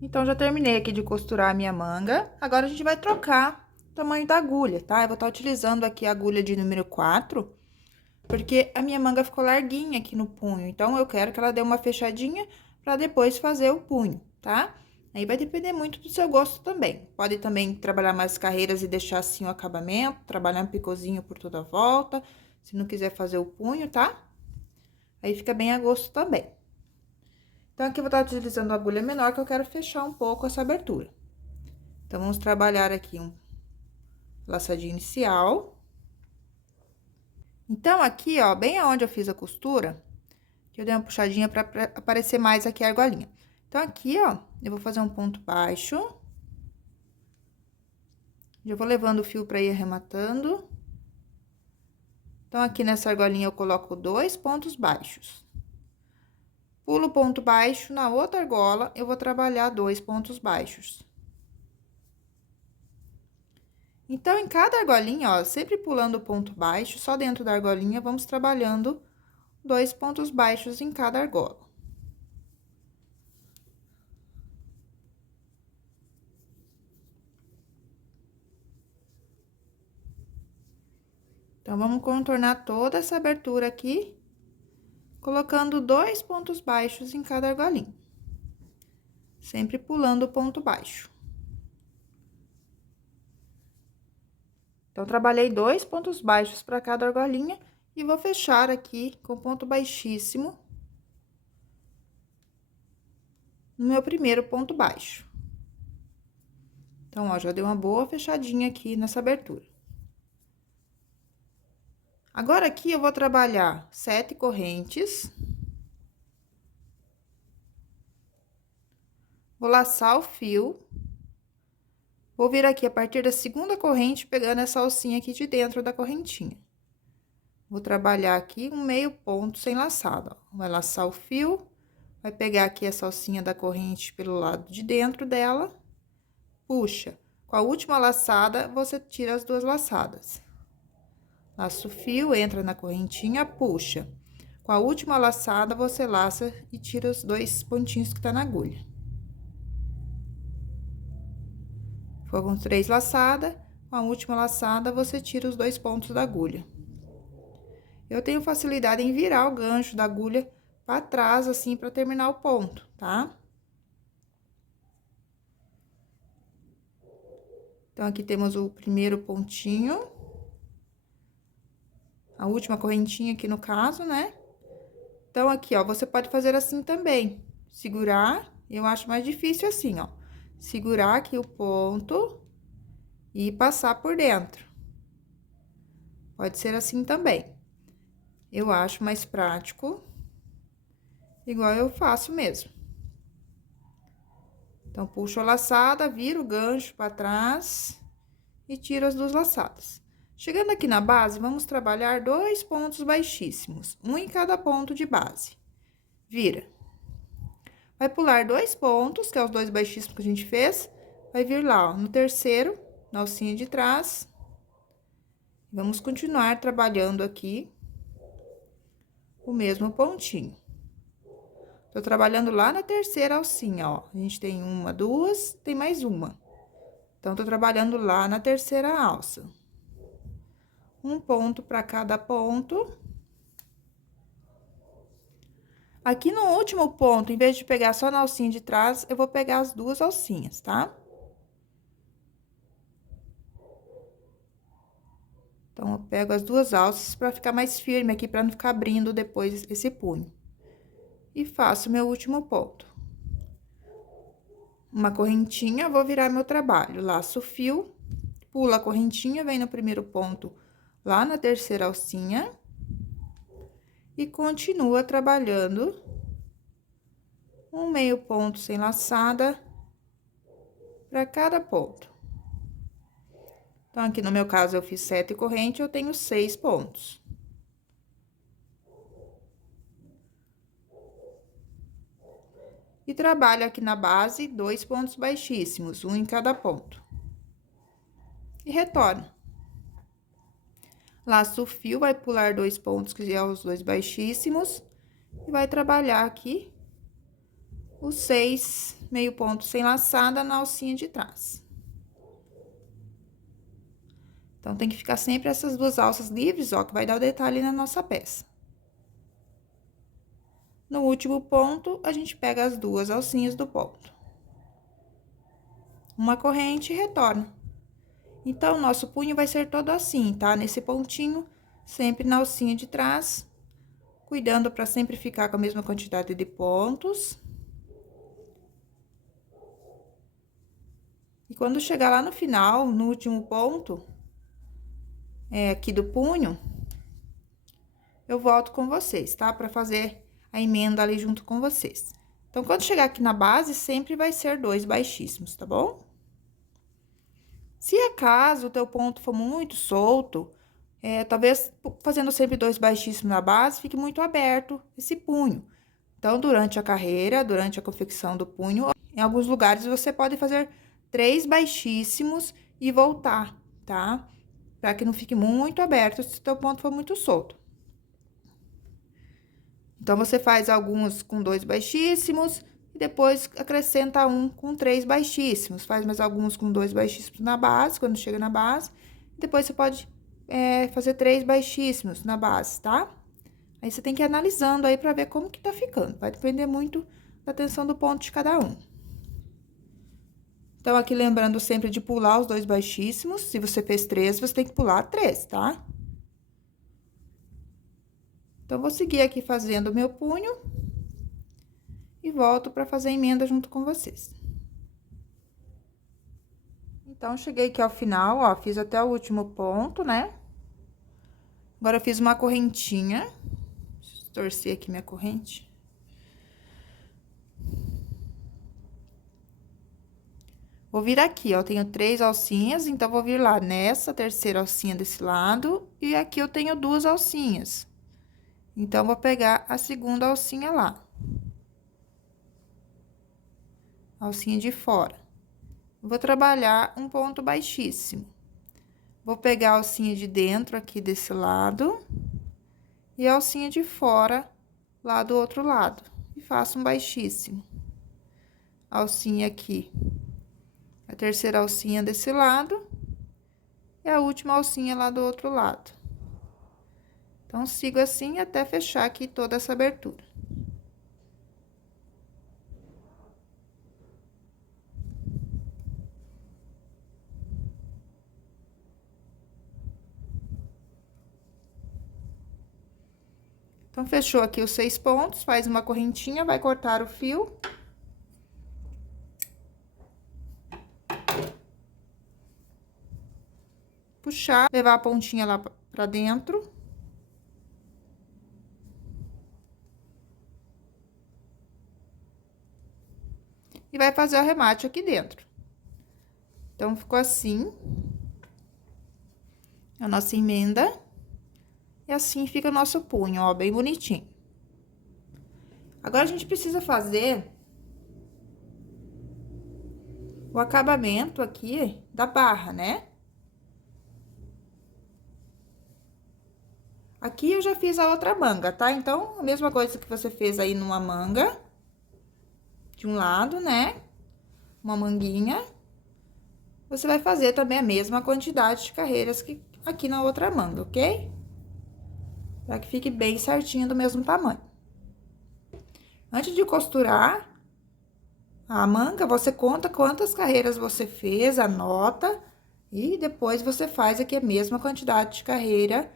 Então, já terminei aqui de costurar a minha manga. Agora, a gente vai trocar o tamanho da agulha, tá? Eu vou estar utilizando aqui a agulha de número 4, porque a minha manga ficou larguinha aqui no punho. Então, eu quero que ela dê uma fechadinha pra depois fazer o punho, tá? Aí, vai depender muito do seu gosto também. Pode também trabalhar mais carreiras e deixar assim o acabamento, trabalhar um picôzinho por toda a volta, se não quiser fazer o punho, tá? Aí, fica bem a gosto também. Então, aqui eu vou estar utilizando a agulha menor, que eu quero fechar um pouco essa abertura. Então, vamos trabalhar aqui um laçadinho inicial. Então, aqui, ó, bem aonde eu fiz a costura, que eu dei uma puxadinha pra aparecer mais aqui a argolinha. Então, aqui, ó, eu vou fazer um ponto baixo. Já vou levando o fio pra ir arrematando. Então, aqui nessa argolinha, eu coloco 2 pontos baixos. Pulo o ponto baixo, na outra argola, eu vou trabalhar 2 pontos baixos. Então, em cada argolinha, ó, sempre pulando o ponto baixo, só dentro da argolinha, vamos trabalhando 2 pontos baixos em cada argola. Então, vamos contornar toda essa abertura aqui, colocando 2 pontos baixos em cada argolinha. Sempre pulando o ponto baixo. Então, trabalhei 2 pontos baixos para cada argolinha e vou fechar aqui com ponto baixíssimo no meu primeiro ponto baixo. Então, ó, já deu uma boa fechadinha aqui nessa abertura. Agora, aqui, eu vou trabalhar 7 correntes. Vou laçar o fio. Vou vir aqui a partir da segunda corrente, pegando essa alcinha aqui de dentro da correntinha. Vou trabalhar aqui um meio ponto sem laçado, ó. Vai laçar o fio, vai pegar aqui essa alcinha da corrente pelo lado de dentro dela, puxa. Com a última laçada, você tira as 2 laçadas. Laça o fio, entra na correntinha, puxa. Com a última laçada, você laça e tira os 2 pontinhos que tá na agulha. Foram 3 laçadas, com a última laçada, você tira os 2 pontos da agulha. Eu tenho facilidade em virar o gancho da agulha pra trás, assim, pra terminar o ponto, tá? Então, aqui temos o primeiro pontinho. A última correntinha aqui no caso, né? Então, aqui, ó, você pode fazer assim também. Segurar, eu acho mais difícil assim, ó. Segurar aqui o ponto e passar por dentro. Pode ser assim também. Eu acho mais prático, igual eu faço mesmo. Então, puxo a laçada, viro o gancho pra trás e tiro as 2 laçadas. Chegando aqui na base, vamos trabalhar 2 pontos baixíssimos, um em cada ponto de base. Vira. Vai pular 2 pontos, que é os 2 baixíssimos que a gente fez, vai vir lá, ó, no terceiro, na alcinha de trás, Vamos continuar trabalhando aqui o mesmo pontinho. Tô trabalhando lá na terceira alcinha, ó. A gente tem uma, duas, tem mais uma. Então, tô trabalhando lá na terceira alça. Um ponto para cada ponto. Aqui no último ponto, em vez de pegar só na alcinha de trás, eu vou pegar as duas alcinhas, tá? Então, eu pego as duas alças para ficar mais firme aqui, para não ficar abrindo depois esse punho. E faço meu último ponto. Uma correntinha, vou virar meu trabalho. Laço o fio, pula a correntinha, vem no primeiro ponto, lá na terceira alcinha. E continua trabalhando um meio ponto sem laçada para cada ponto. Então, aqui no meu caso, eu fiz 7 correntes, eu tenho 6 pontos. E trabalho aqui na base 2 pontos baixíssimos, um em cada ponto. E retorno. Laço o fio, vai pular 2 pontos, que é os 2 baixíssimos, e vai trabalhar aqui os 6 meio pontos sem laçada na alcinha de trás. Então, tem que ficar sempre essas duas alças livres, ó, que vai dar o detalhe na nossa peça. No último ponto, a gente pega as duas alcinhas do ponto. Uma corrente e retorna. Então, o nosso punho vai ser todo assim, tá? Nesse pontinho, sempre na alcinha de trás, cuidando para sempre ficar com a mesma quantidade de pontos. E quando chegar lá no final, no último ponto, aqui do punho, eu volto com vocês, tá? Para fazer a emenda ali junto com vocês. Então, quando chegar aqui na base, sempre vai ser 2 baixíssimos, tá bom? Se acaso o teu ponto for muito solto, talvez fazendo sempre 2 baixíssimos na base, fique muito aberto esse punho. Então, durante a carreira, durante a confecção do punho, em alguns lugares você pode fazer 3 baixíssimos e voltar, tá? Para que não fique muito aberto se o teu ponto for muito solto. Então, você faz alguns com 2 baixíssimos e depois acrescenta um com 3 baixíssimos. Faz mais alguns com 2 baixíssimos na base, quando chega na base. Depois, você pode fazer 3 baixíssimos na base, tá? Aí, você tem que ir analisando aí pra ver como que tá ficando. Vai depender muito da tensão do ponto de cada um. Então, aqui lembrando sempre de pular os 2 baixíssimos. Se você fez 3, você tem que pular 3, tá? Então, vou seguir aqui fazendo o meu punho e volto para fazer a emenda junto com vocês. Então, cheguei aqui ao final, ó, fiz até o último ponto, né? Agora, eu fiz uma correntinha. Deixa eu torcer aqui minha corrente. Vou vir aqui, ó, eu tenho 3 alcinhas, então, vou vir lá nessa terceira alcinha desse lado, e aqui eu tenho 2 alcinhas. Então, vou pegar a segunda alcinha lá. Alcinha de fora. Vou trabalhar um ponto baixíssimo. Vou pegar a alcinha de dentro aqui desse lado e a alcinha de fora lá do outro lado. E faço um baixíssimo. Alcinha aqui. A terceira alcinha desse lado e a última alcinha lá do outro lado. Então, sigo assim até fechar aqui toda essa abertura. Então, fechou aqui os 6 pontos, faz uma correntinha, vai cortar o fio. Puxar, levar a pontinha lá pra dentro. E vai fazer o arremate aqui dentro. Então, ficou assim. A nossa emenda. E assim fica o nosso punho, ó, bem bonitinho. Agora, a gente precisa fazer o acabamento aqui da barra, né? Aqui eu já fiz a outra manga, tá? Então, a mesma coisa que você fez aí numa manga, de um lado, né? Uma manguinha. Você vai fazer também a mesma quantidade de carreiras que aqui na outra manga, ok? Pra que fique bem certinho do mesmo tamanho. Antes de costurar a manga, você conta quantas carreiras você fez, anota, e depois você faz aqui a mesma quantidade de carreira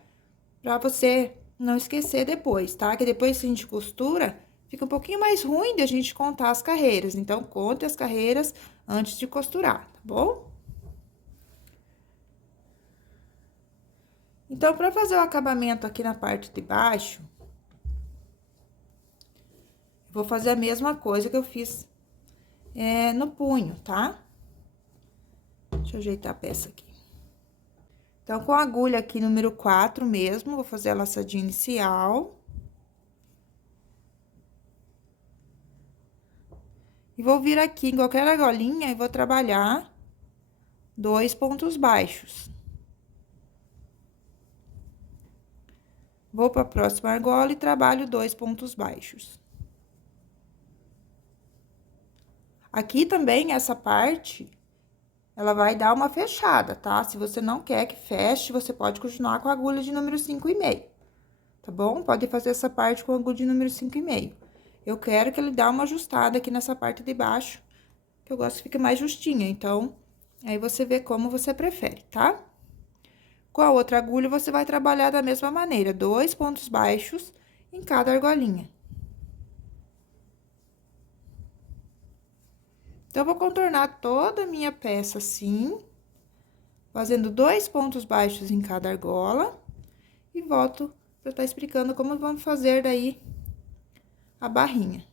pra você não esquecer depois, tá? Que depois que a gente costura, fica um pouquinho mais ruim de a gente contar as carreiras. Então, conte as carreiras antes de costurar, tá bom? Então, pra fazer o acabamento aqui na parte de baixo, vou fazer a mesma coisa que eu fiz no punho, tá? Deixa eu ajeitar a peça aqui. Então, com a agulha aqui número 4 mesmo, vou fazer a laçadinha inicial. E vou vir aqui em qualquer argolinha e vou trabalhar 2 pontos baixos. Vou para a próxima argola e trabalho 2 pontos baixos. Aqui também, essa parte, ela vai dar uma fechada, tá? Se você não quer que feche, você pode continuar com a agulha de número 5,5, tá bom? Pode fazer essa parte com a agulha de número 5,5. Eu quero que ele dê uma ajustada aqui nessa parte de baixo, que eu gosto que fique mais justinha, então, aí você vê como você prefere, tá? Com a outra agulha, você vai trabalhar da mesma maneira, 2 pontos baixos em cada argolinha. Então, eu vou contornar toda a minha peça assim, fazendo 2 pontos baixos em cada argola, e volto pra estar explicando como vamos fazer daí a barrinha.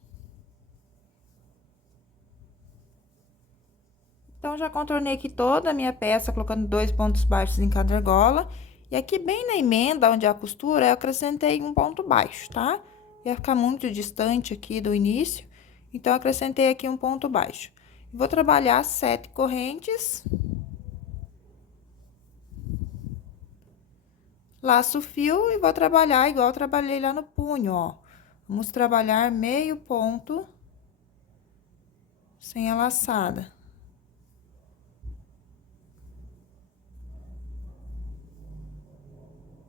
Então, já contornei aqui toda a minha peça, colocando 2 pontos baixos em cada argola. E aqui, bem na emenda, onde é a costura, eu acrescentei um ponto baixo, tá? Ia ficar muito distante aqui do início, então, eu acrescentei aqui um ponto baixo. Vou trabalhar 7 correntes. Laço o fio e vou trabalhar igual eu trabalhei lá no punho, ó. Vamos trabalhar meio ponto sem a laçada.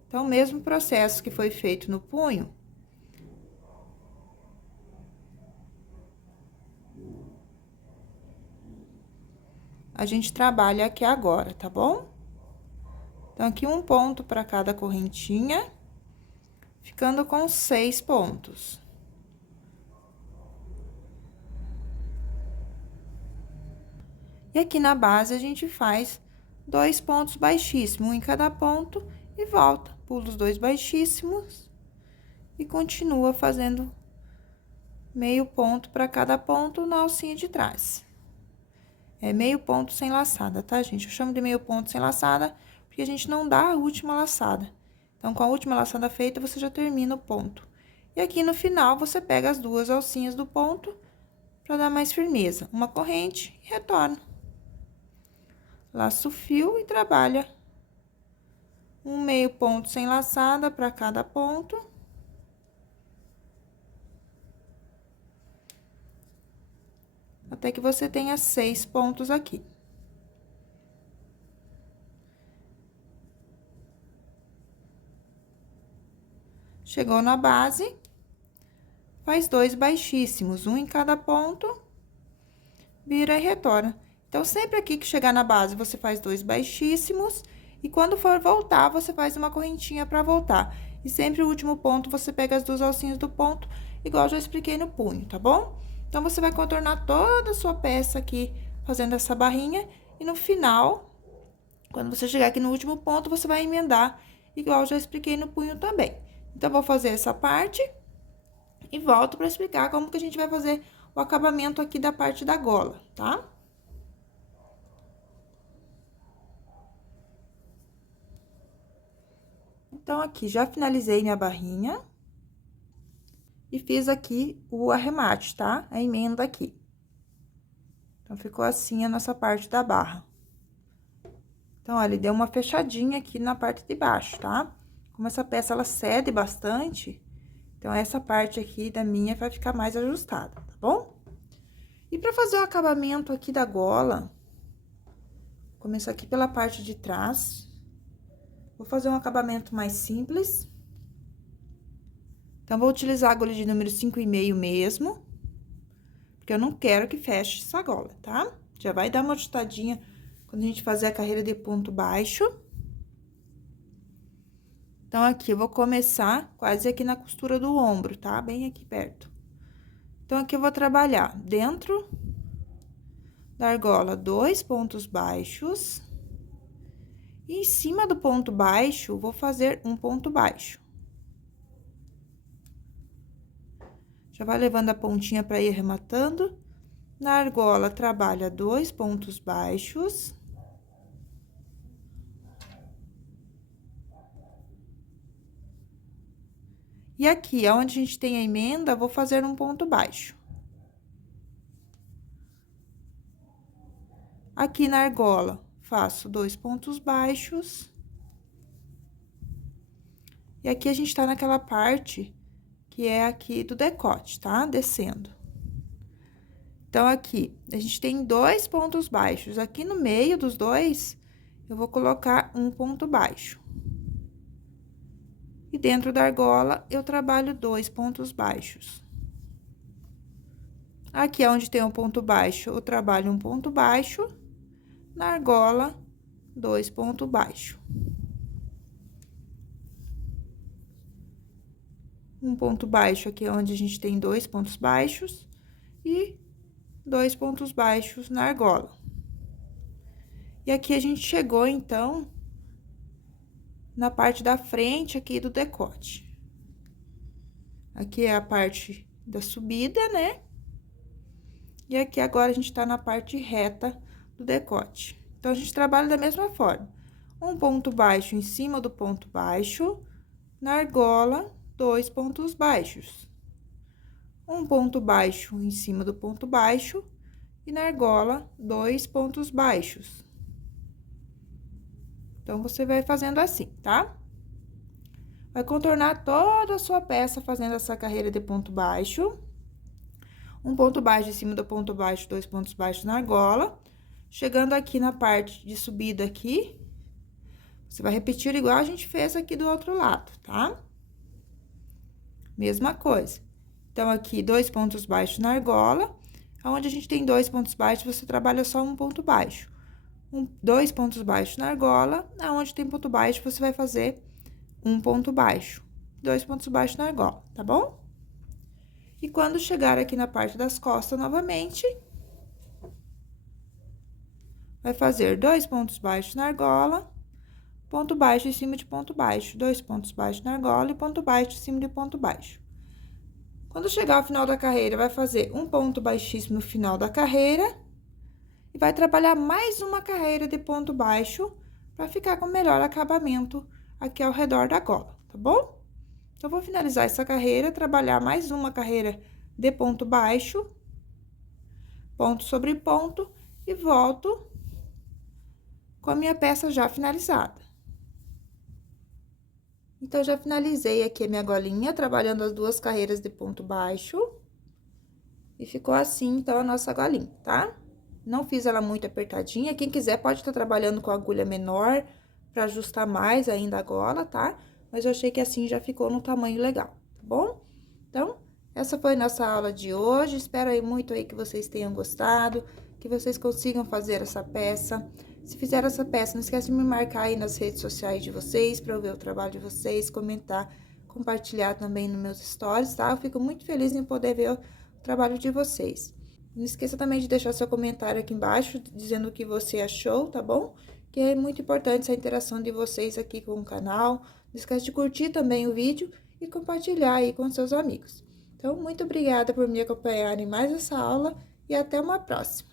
Então, o mesmo processo que foi feito no punho, a gente trabalha aqui agora, tá bom? Então, aqui um ponto para cada correntinha, ficando com 6 pontos. E aqui na base, a gente faz 2 pontos baixíssimos, um em cada ponto, e volta. Pula os 2 baixíssimos e continua fazendo meio ponto para cada ponto na alcinha de trás. É meio ponto sem laçada, tá, gente? Eu chamo de meio ponto sem laçada, porque a gente não dá a última laçada. Então, com a última laçada feita, você já termina o ponto. E aqui no final, você pega as 2 alcinhas do ponto para dar mais firmeza. Uma corrente e retorna. Laça o fio e trabalha um meio ponto sem laçada para cada ponto. Até que você tenha 6 pontos aqui. Chegou na base, faz 2 baixíssimos, um em cada ponto, vira e retorna. Então, sempre aqui que chegar na base, você faz 2 baixíssimos, e quando for voltar, você faz uma correntinha para voltar. E sempre o último ponto, você pega as 2 alcinhas do ponto, igual eu já expliquei no punho, tá bom? Então, você vai contornar toda a sua peça aqui, fazendo essa barrinha, e no final, quando você chegar aqui no último ponto, você vai emendar, igual eu já expliquei no punho também. Então, vou fazer essa parte e volto para explicar como que a gente vai fazer o acabamento aqui da parte da gola, tá? Então, aqui, já finalizei minha barrinha. E fiz aqui o arremate, tá? A emenda aqui. Então, ficou assim a nossa parte da barra. Então, olha, deu uma fechadinha aqui na parte de baixo, tá? como essa peça, ela cede bastante, então, essa parte aqui da minha vai ficar mais ajustada, tá bom? E pra fazer o acabamento aqui da gola, vou começar aqui pela parte de trás. Vou fazer um acabamento mais simples. Então, vou utilizar a agulha de número 5,5 mesmo, porque eu não quero que feche essa gola, tá? Já vai dar uma ajustadinha quando a gente fazer a carreira de ponto baixo. Então, aqui eu vou começar quase aqui na costura do ombro, tá? Bem aqui perto. Então, aqui eu vou trabalhar dentro da argola 2 pontos baixos. E em cima do ponto baixo, vou fazer um ponto baixo. Já vai levando a pontinha para ir arrematando. Na argola, trabalha 2 pontos baixos. E aqui, onde a gente tem a emenda, vou fazer um ponto baixo. Aqui na argola, faço 2 pontos baixos. E aqui a gente tá naquela parte que é aqui do decote, tá? Descendo. Então, aqui, a gente tem 2 pontos baixos. Aqui no meio dos dois, eu vou colocar um ponto baixo. E dentro da argola, eu trabalho 2 pontos baixos. Aqui, onde tem um ponto baixo, eu trabalho um ponto baixo. Na argola, 2 pontos baixos. Um ponto baixo aqui, onde a gente tem 2 pontos baixos. E 2 pontos baixos na argola. E aqui, a gente chegou, então, na parte da frente aqui do decote. Aqui é a parte da subida, né? E aqui, agora, a gente tá na parte reta do decote. Então, a gente trabalha da mesma forma. Um ponto baixo em cima do ponto baixo, na argola, 2 pontos baixos. Um ponto baixo em cima do ponto baixo, e na argola, 2 pontos baixos. Então, você vai fazendo assim, tá? Vai contornar toda a sua peça fazendo essa carreira de ponto baixo. Um ponto baixo em cima do ponto baixo, 2 pontos baixos na argola. Chegando aqui na parte de subida aqui, você vai repetir igual a gente fez aqui do outro lado, tá? Mesma coisa. Então, aqui, 2 pontos baixos na argola. Onde a gente tem 2 pontos baixos, você trabalha só um ponto baixo. 2 pontos baixos na argola, aonde tem ponto baixo, você vai fazer um ponto baixo. 2 pontos baixos na argola, tá bom? E quando chegar aqui na parte das costas novamente, vai fazer 2 pontos baixos na argola, ponto baixo em cima de ponto baixo, 2 pontos baixos na argola e ponto baixo em cima de ponto baixo. Quando chegar ao final da carreira, vai fazer um ponto baixíssimo no final da carreira. E vai trabalhar mais uma carreira de ponto baixo, para ficar com melhor acabamento aqui ao redor da gola, tá bom? Então, vou finalizar essa carreira, trabalhar mais uma carreira de ponto baixo, ponto sobre ponto, e volto com a minha peça já finalizada. Então, já finalizei aqui a minha golinha, trabalhando as 2 carreiras de ponto baixo. E ficou assim, então, a nossa golinha, tá? Não fiz ela muito apertadinha. Quem quiser pode estar trabalhando com agulha menor para ajustar mais ainda a gola, tá? Mas eu achei que assim já ficou no tamanho legal, tá bom? Então, essa foi nossa aula de hoje. Espero aí muito aí que vocês tenham gostado, que vocês consigam fazer essa peça. Se fizer essa peça, não esquece de me marcar aí nas redes sociais de vocês para eu ver o trabalho de vocês, comentar, compartilhar também nos meus stories, tá? Eu fico muito feliz em poder ver o trabalho de vocês. Não esqueça também de deixar seu comentário aqui embaixo, dizendo o que você achou, tá bom? Que é muito importante essa interação de vocês aqui com o canal. Não esqueça de curtir também o vídeo e compartilhar aí com seus amigos. Então, muito obrigada por me acompanhar em mais essa aula e até uma próxima.